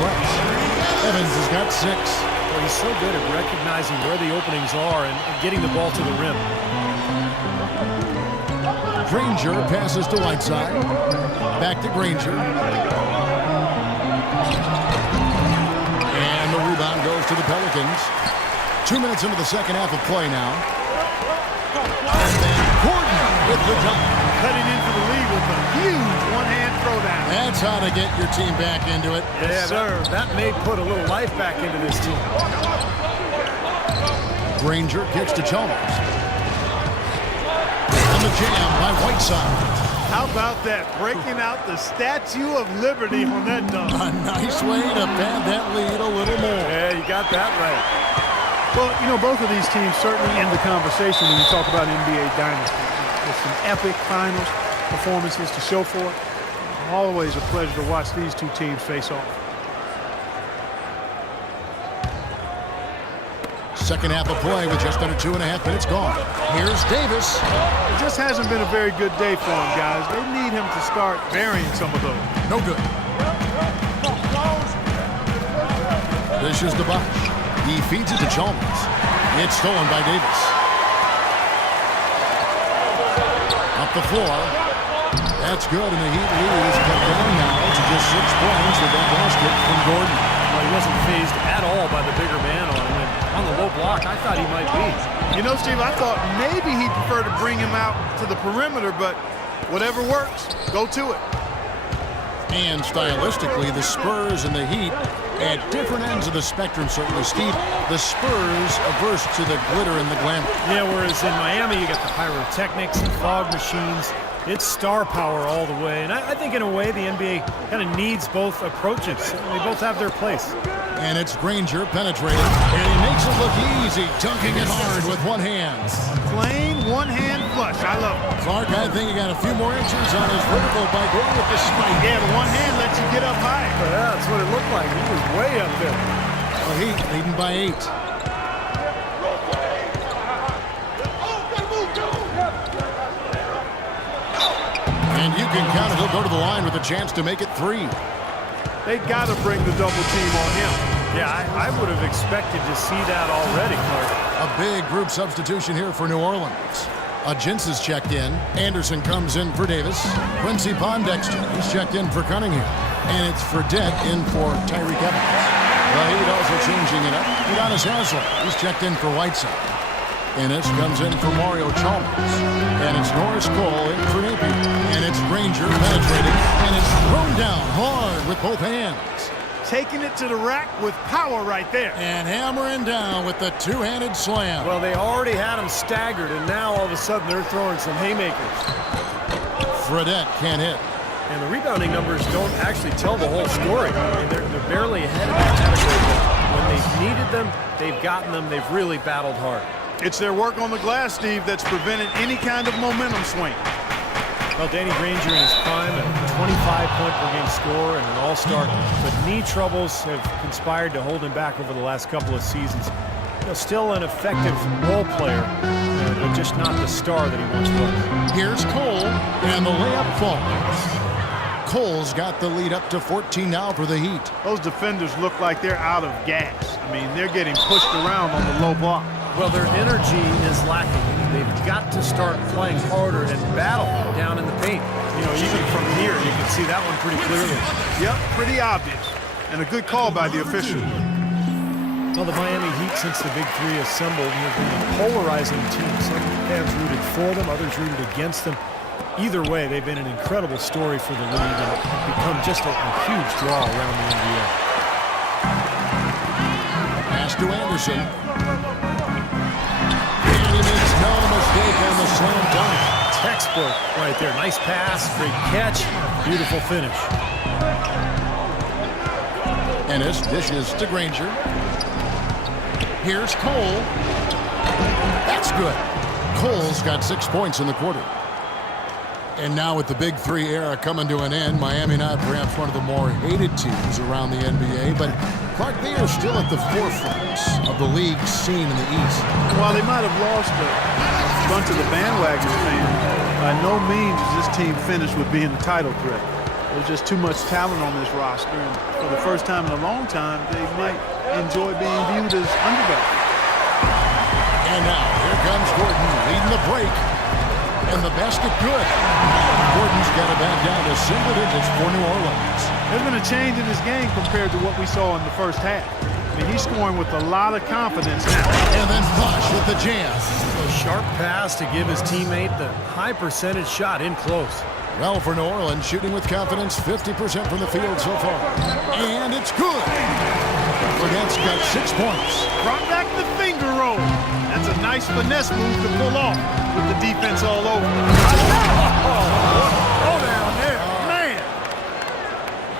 less. Evans has got 6. Well, he's so good at recognizing where the openings are and getting the ball to the rim. Granger passes to Whiteside. Back to Granger. And the rebound goes to the Pelicans. 2 minutes into the second half of play now. And then Gordon with the dunk. Cutting into the lead with a huge one-hand throwdown. That's how to get your team back into it. Yes, sir. That may put a little life back into this team. Granger kicks to Chalmers. And the jam by Whiteside. How about that? Breaking out the Statue of Liberty on that dunk. A nice way to pad that lead a little more. Yeah, you got that right. Well, you know, both of these teams certainly in the conversation when you talk about NBA dynasty. With some epic finals performances to show for it. Always a pleasure to watch these two teams face off. Second half of play with just under 2.5 minutes gone. Here's Davis. It just hasn't been a very good day for him, guys. They need him to start burying some of those. No good. This is the Bosch. He feeds it to Chalmers. It's stolen by Davis. Up the floor. That's good, and the Heat lead is cut down now to just 6 points with that basket from Gordon. Well, he wasn't phased at all by the bigger man on him. And on the low block, I thought he might be. You know, Steve, I thought maybe he'd prefer to bring him out to the perimeter, but whatever works, go to it. And stylistically, the Spurs and the Heat at different ends of the spectrum, certainly, Steve. The Spurs averse to the glitter and the glamour. Yeah, whereas in Miami, you got the pyrotechnics, the fog machines. It's star power all the way. And I think in a way, the NBA kind of needs both approaches. They both have their place. And it's Granger penetrating. And he makes it look easy, dunking it hard with one hand. Plain one-hand flush. I love it. Clark, I think he got a few more inches on his vertical by going with the spike. Yeah, the one hand lets you get up high. Yeah, that's what it looked like. He was way up there. The Heat leading by 8. And you can count it. He'll go to the line with a chance to make it 3. They got to bring the double team on him. Yeah, I would have expected to see that already, Clark. A big group substitution here for New Orleans. Gintz is checked in. Anderson comes in for Davis. Quincy Pondexter is checked in for Cunningham. And it's Fredette in for Tyreke Evans. The Heat also changing it up. Udonis Haslem is checked in for Whiteside. Ennis comes in for Mario Chalmers. And it's Norris Cole in for Napier. And it's Granger penetrating. And it's thrown down hard with both hands. Taking it to the rack with power right there. And hammering down with the two-handed slam. Well, they already had him staggered, and now all of a sudden they're throwing some haymakers. Fredette can't hit. And the rebounding numbers don't actually tell the whole story. I mean, they're barely ahead of that category, but when they've needed them, they've gotten them. They've really battled hard. It's their work on the glass, Steve, that's prevented any kind of momentum swing. Well, Danny Granger in his prime, a 25-point-per-game scorer and an all-star, but knee troubles have conspired to hold him back over the last couple of seasons. You know, still an effective role player, but just not the star that he once was. Here's Cole, and the layup falls. Cole's got the lead up to 14 now for the Heat. Those defenders look like they're out of gas. I mean, they're getting pushed around on the low block. Well, their energy is lacking. They've got to start playing harder and battle down in the paint. You know, even from here, you can see that one pretty clearly. Yep, pretty obvious. And a good call by the official. Well, the Miami Heat, since the Big Three assembled, have been a polarizing team. Some fans rooted for them, others rooted against them. Either way, they've been an incredible story for the league and become just a huge draw around the NBA. Pass to Anderson. And he makes no mistake on the slam dunk. Textbook right there. Nice pass, great catch, beautiful finish. Ennis dishes to Granger. Here's Cole. That's good. Cole's got 6 points in the quarter. And now with the Big Three era coming to an end, Miami not perhaps one of the more hated teams around the NBA, but Clark, they are still at the forefront of the league scene in the East. While they might have lost a bunch of the bandwagon fans, by no means is this team finished with being a title threat. There's just too much talent on this roster, and for the first time in a long time, they might enjoy being viewed as underdogs. And now, here comes Gordon leading the break. And the basket good. Gordon's got it back down to single digits for New Orleans. There's been a change in his game compared to what we saw in the first half. I mean, he's scoring with a lot of confidence now. And then Bosh with the jam. A sharp pass to give his teammate the high percentage shot in close. Well, for New Orleans, shooting with confidence, 50% from the field so far. And it's good. Burnett's got 6 points. Brought back the finger roll. That's a nice finesse move to pull off with the defense all over. Oh, down there, man.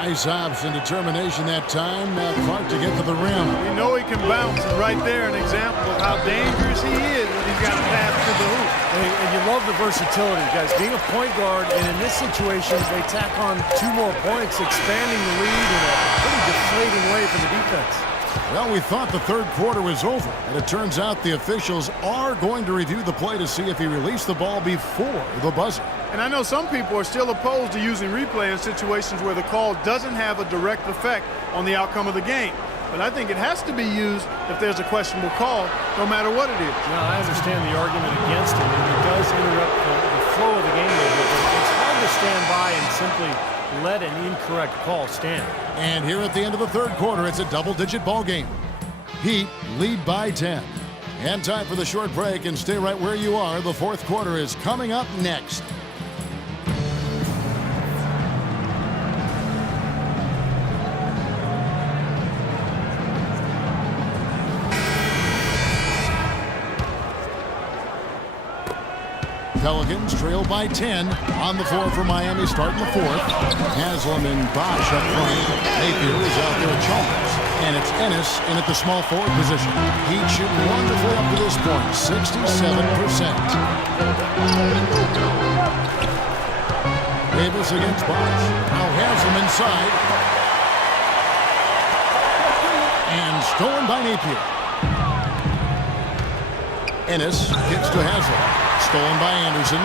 Nice hops and determination that time. Clark to get to the rim. You know he can bounce, and right there an example of how dangerous he is when he's got to pass to the hoop. And you love the versatility, guys. Being a point guard, and in this situation, they tack on 2 more points, expanding the lead in a pretty deflating way for the defense. Well, we thought the third quarter was over, and it turns out the officials are going to review the play to see if he released the ball before the buzzer. And I know some people are still opposed to using replay in situations where the call doesn't have a direct effect on the outcome of the game. But I think it has to be used if there's a questionable call, no matter what it is. Now, I understand the argument against it, and it does interrupt the flow of the game a little bit, but it's hard to stand by and simply let an incorrect call stand. And here at the end of the third quarter, it's a double-digit ball game. Heat lead by 10. And time for the short break, and stay right where you are. The fourth quarter is coming up next. Pelicans trail by 10 on the floor for Miami starting the fourth. Haslam and Bosh up front. Napier is out there at Chalmers. And it's Ennis in at the small forward position. Heat shooting wonderfully up to this point, 67%. Davis against Bosh. Now Haslam inside. And stolen by Napier. Ennis kicks to Haslam. Stolen by Anderson.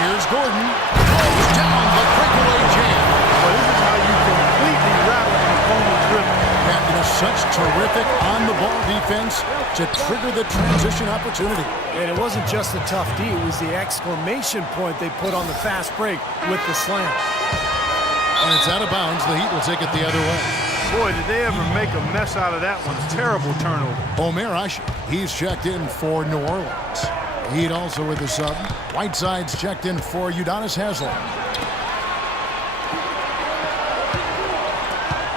Here's Gordon. Goes down the breakaway jam. Well, this is how you completely rattle an opponent's rhythm. Such terrific on-the-ball defense to trigger the transition opportunity. And it wasn't just the tough D, it was the exclamation point they put on the fast break with the slam. And it's out of bounds. The Heat will take it the other way. Boy, did they ever make a mess out of that one. Terrible turnover. Omer Asher, he's checked in for New Orleans. Heat also with the sub. Whiteside's checked in for Udonis Haslem.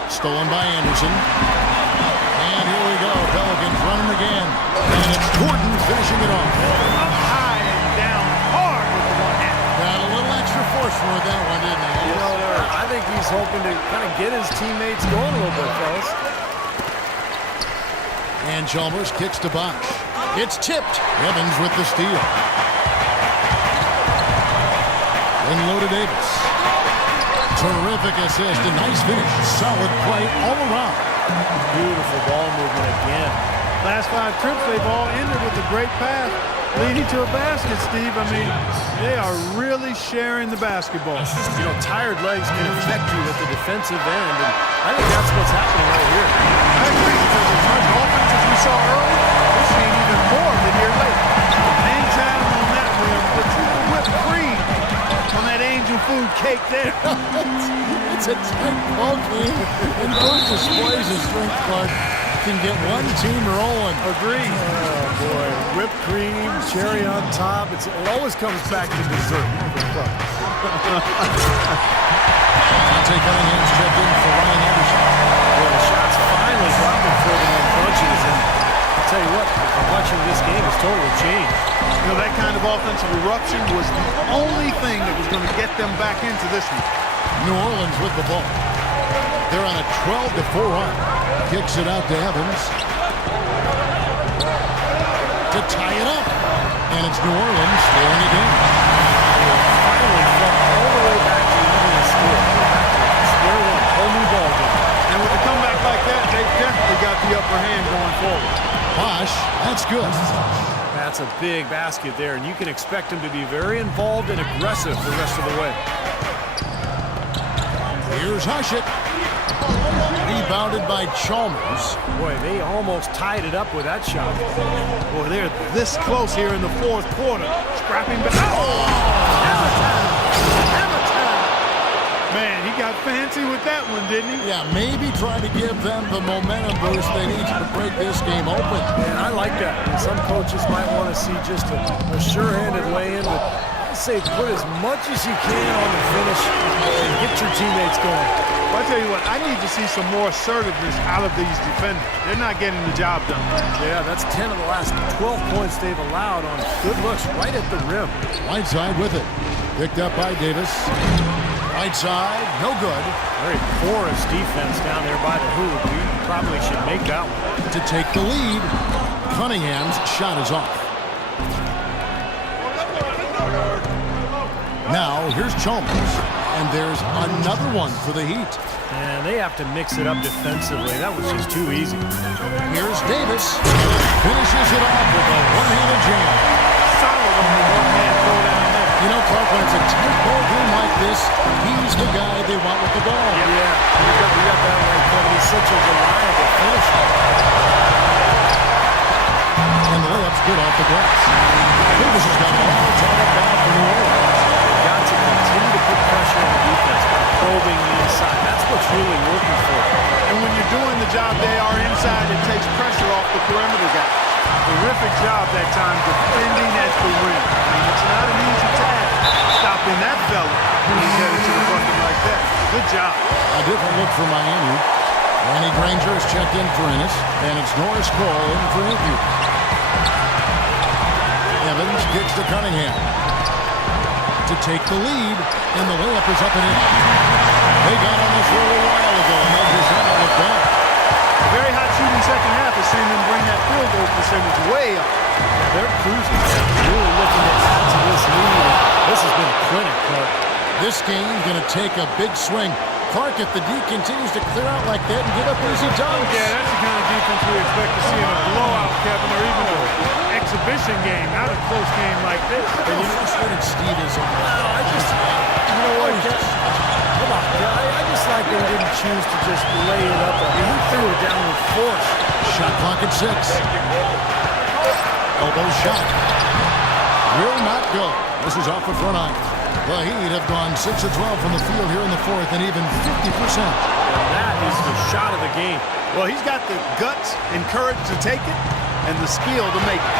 Stolen by Anderson. And here we go. Pelicans running again. And it's Gordon finishing it off. Up high and down hard with the one hand. Got a little extra force for that one, didn't he? You know, I think he's hoping to kind of get his teammates going a little bit, fellas. And Chalmers kicks to Bosh. It's tipped. Evans with the steal. Then low to Davis. Terrific assist, a nice finish. Solid play all around. Beautiful ball movement again. Last 5 trips, they've all ended with a great pass leading to a basket, Steve. I mean, they are really sharing the basketball. You know, tired legs can affect you at the defensive end, and I think that's what's happening right here. I agree, because as much offense as we saw early, we're seeing even more of it here late. Hang time on that rim, but you can whip cream on that angel food cake there. It's a tight ball game, and those displays of strength, Clark, can get one team rolling. Agreed. Oh, boy. Whipped cream, cherry on top. It always comes back to dessert. Dante Cunningham's checked in for Ryan Anderson. Well, the shots finally dropping for them on bunches, and I'll tell you what, the complexion of this game has totally changed. You know, that kind of offensive eruption was the only thing that was going to get them back into this one. New Orleans with the ball. They're on a 12-4 run. Kicks it out to Evans. To tie it up. And it's New Orleans scoring again. Finally fought all the way back to even a score. Square one, whole new ball game. And with a comeback like that, they definitely got the upper hand going forward. Bosh, that's good. That's a big basket there, and you can expect him to be very involved and aggressive the rest of the way. Here's Hushit. Rebounded by Chalmers. Boy, they almost tied it up with that shot. Boy, they're this close here in the fourth quarter. Scrapping back. Hammer time! Hammer time! Man, he got fancy with that one, didn't he? Yeah, maybe try to give them the momentum boost they need to break this game open. And I like that. And some coaches might want to see just a sure-handed lay-in, but I say put as much as you can on the finish and get your teammates going. Well, I tell you what, I need to see some more assertiveness out of these defenders. They're not getting the job done. Yeah, that's 10 of the last 12 points they've allowed on good looks right at the rim. Whiteside with it. Picked up by Davis. Whiteside, no good. Very porous defense down there by the hoop. We probably should make that one. To take the lead, Cunningham's shot is off. Now, here's Chalmers. And there's another one for the Heat. And they have to mix it up defensively. That was just too easy. Here's Davis. Finishes it off with a one-handed jam. Solid on the one-hand throw down there. You know, Clark, when it's a tight ball game like this, he's the guy they want with the ball. Yeah, we got that right, Kevin. He's such a reliable finisher. And the layup's good off the glass. Davis has got it all tied up now for New Orleans. Got to continue to put pressure on the defense by probing the inside. That's what's really working for them. And when you're doing the job they are inside, it takes pressure off the perimeter guy. Terrific job that time defending at the rim. I mean, it's not an easy task stopping that fella when he's headed to the bucket like that. Good job. A different look for Miami. Danny Granger has checked in for Ennis, and it's Norris Cole in for Hinkey. Evans kicks to Cunningham to take the lead, and the layup is up and in. They got on this roll a while ago, and they just haven't looked back. A very hot shooting second half has seen them bring that field goal percentage way up. They're cruising. Really looking to add to this lead. This has been a clinic, Clark. This game's going to take a big swing. Clark, if the D continues to clear out like that and give up easy dunks. Yeah, that's the kind of defense we expect to see in a blowout, Kevin, or even an exhibition game, not a close game like this. And you know how frustrated Steve is over that. I just, you know what, come on, I just like they didn't choose to just lay it up. I mean, he threw it down with force. Shot clock at 6. Elbow shot. Will not go. This is off the front iron. The Heat have gone 6 of 12 from the field here in the fourth and even 50%. And that is the shot of the game. Well, he's got the guts and courage to take it and the skill to make it.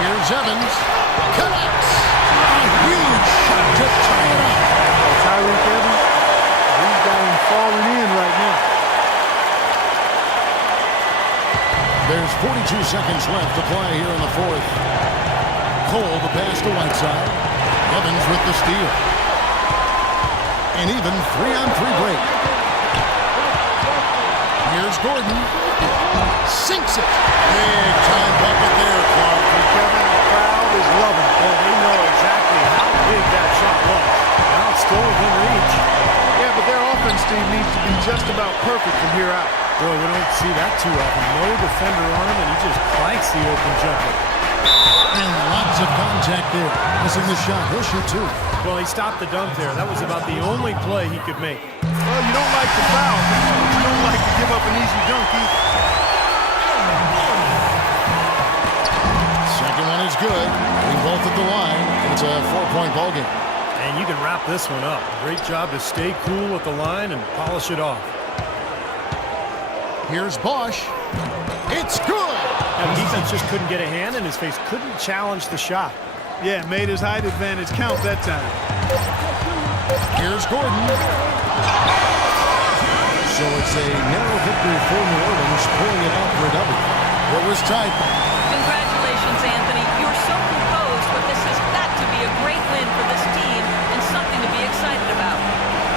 Here's Evans. Connects. A huge shot to tie it up. Tyreek Evans, he's got him falling in right now. There's 42 seconds left to play here in the fourth. Cole, the pass to Whiteside. Evans with the steal. An even 3-on-3 break. Here's Gordon. Sinks it. Big time bucket there, Clark. Kevin, the crowd is loving it. Well, they know exactly how big that shot was. Now it's still within reach. Yeah, but their offense team needs to be just about perfect from here out. Boy, we don't see that too often. No defender on him, and he just clanks the open jumper. And lots of contact there. Missing the shot. He'll shoot two. Well, he stopped the dunk there. That was about the only play he could make. Well, you don't like to foul, but you don't like to give up an easy dunk either. Second one is good. We both at the line. It's a 4-point ball game. And you can wrap this one up. Great job to stay cool at the line and polish it off. Here's Bosch. It's good. And the defense just couldn't get a hand in his face. Couldn't challenge the shot. Yeah, made his height advantage count that time. Here's Gordon. So it's a narrow victory for New Orleans, pulling it out for a W. It was tight. Congratulations, Anthony. You're so composed, but this has got to be a great win for this team and something to be excited about.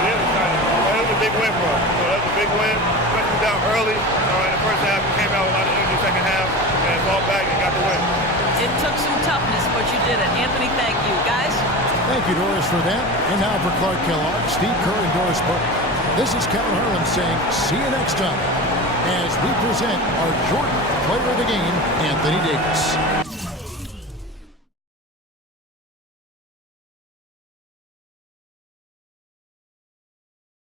It was a big win for us. So that was a big win. Went down early. In the first half, we came out with a lot of energy. Second half, and fought back and got the win. It took some toughness, but you did it. Anthony, thank you. Guys? Thank you, Doris, for that. And now for Clark Kellogg, Steve Kerr, and Doris Burke. This is Kevin Harlan saying, see you next time, as we present our Jordan Player of the Game, Anthony Davis.